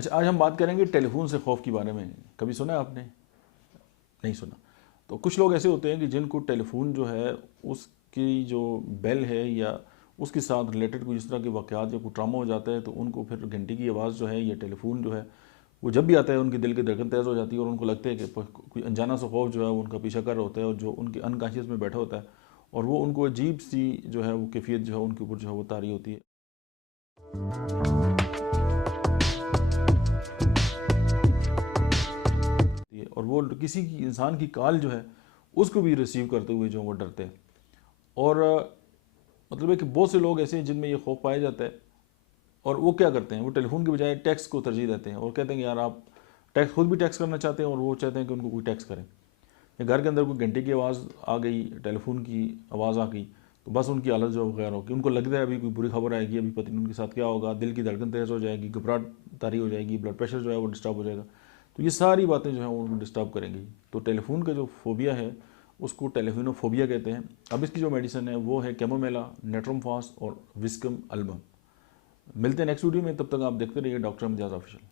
अच्छा, आज हम बात करेंगे टेलीफोन से खौफ के बारे में। कभी सुना है आपने? नहीं सुना। तो कुछ लोग ऐसे होते हैं कि जिनको टेलीफोन जो है उसकी जो बेल है या उसके साथ रिलेटेड कोई इस तरह के वाक़यात या कोई ट्रामा हो जाता है तो उनको फिर घंटी की आवाज़ जो है या टेलीफोन जो है वो जब भी आता है उनके दिल की धड़कन तेज़ हो जाती है और उनको लगता है कि कोई अनजाना सा खौफ जो है वो उनका पीछा कर रहा होता है और जो उनके अनकॉन्शियस में बैठा होता है और वो उनको अजीब सी जो है वो कैफियत जो है उनके ऊपर जो है वो तारी होती है। और वो किसी की इंसान की कॉल जो है उसको भी रिसीव करते हुए जो वो डरते हैं। और मतलब है कि बहुत से लोग ऐसे हैं जिनमें ये खौफ पाया जाता है और वो क्या करते हैं, वो टेलीफोन के बजाय टेक्स्ट को तरजीह देते हैं और कहते हैं कि यार आप टेक्स्ट खुद भी टेक्स्ट करना चाहते हैं और वो चाहते हैं कि उनको कोई टेक्स्ट करे। या घर के अंदर कोई घंटे की आवाज़ आ गई, टेलीफोन की आवाज़ आ गई तो बस उनकी हालत जो गैर होगी, उनको लगता है अभी कोई बुरी खबर आएगी, अभी पता नहीं उनके साथ क्या होगा, दिल की धड़कन तेज़ हो जाएगी, घबराहट तारी हो जाएगी, ब्लड प्रेशर जो है वो डिस्टर्ब हो जाएगा। तो ये सारी बातें जो हैं वो उनको डिस्टर्ब करेंगी। तो टेलीफोन का जो फोबिया है उसको टेलीफोनोफोबिया कहते हैं। अब इसकी जो मेडिसिन है वो है कैमोमेला, नेट्रोमफास और विस्कम अल्बम। मिलते हैं नेक्स्ट वीडियो में, तब तक आप देखते रहिए डॉक्टर इम्तियाज़ ऑफिशियल।